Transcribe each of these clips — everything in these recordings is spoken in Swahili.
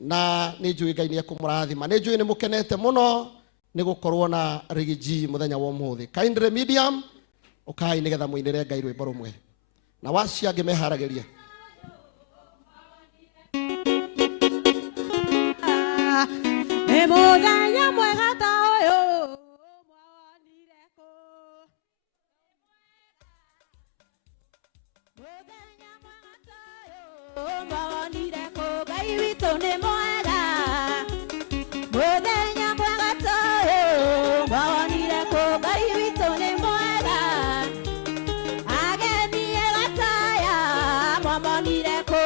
na nĩ njũĩ Ngai nĩ ekũmũrathima. Nĩ njũĩ nĩ mũkenete mũno nĩ gũkorwo na Riggy mũthenya wa ũmũthĩ. Kindly medium ũkai nĩgetha mũinĩre Ngai rwĩmbo rũmwe na wacia angĩ meharagĩria. Mũthenya mwega ta ũyũ mwonire kũ? Mũthenya mwega ta ũyũ mwonire kũ? Ngai witũ nĩ mwega. Mũthenya mwega ta ũyũ mwonire kũ? Ngai witũ nĩ mwega. Ageni ega ta aya mwamonire kũ?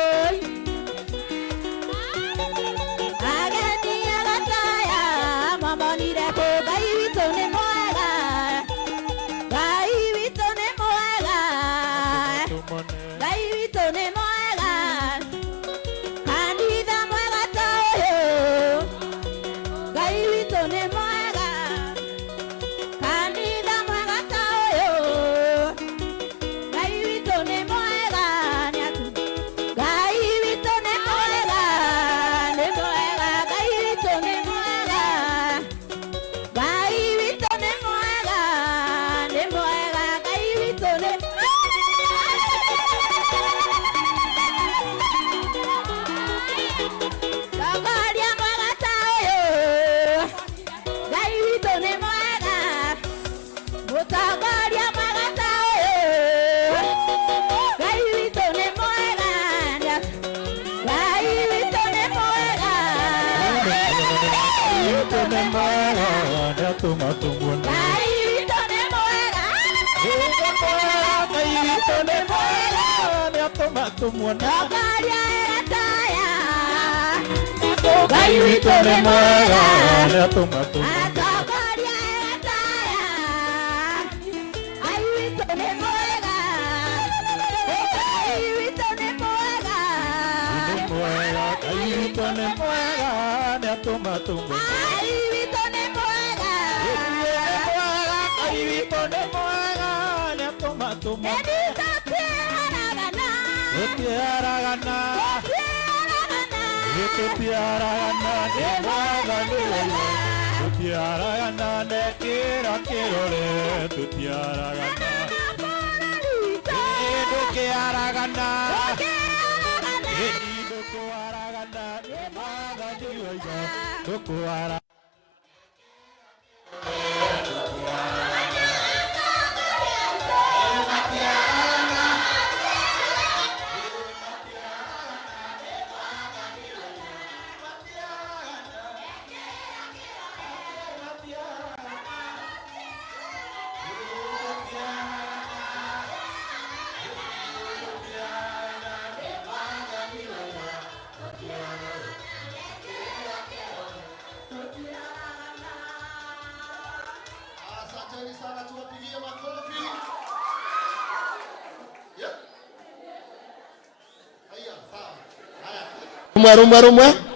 Rumwe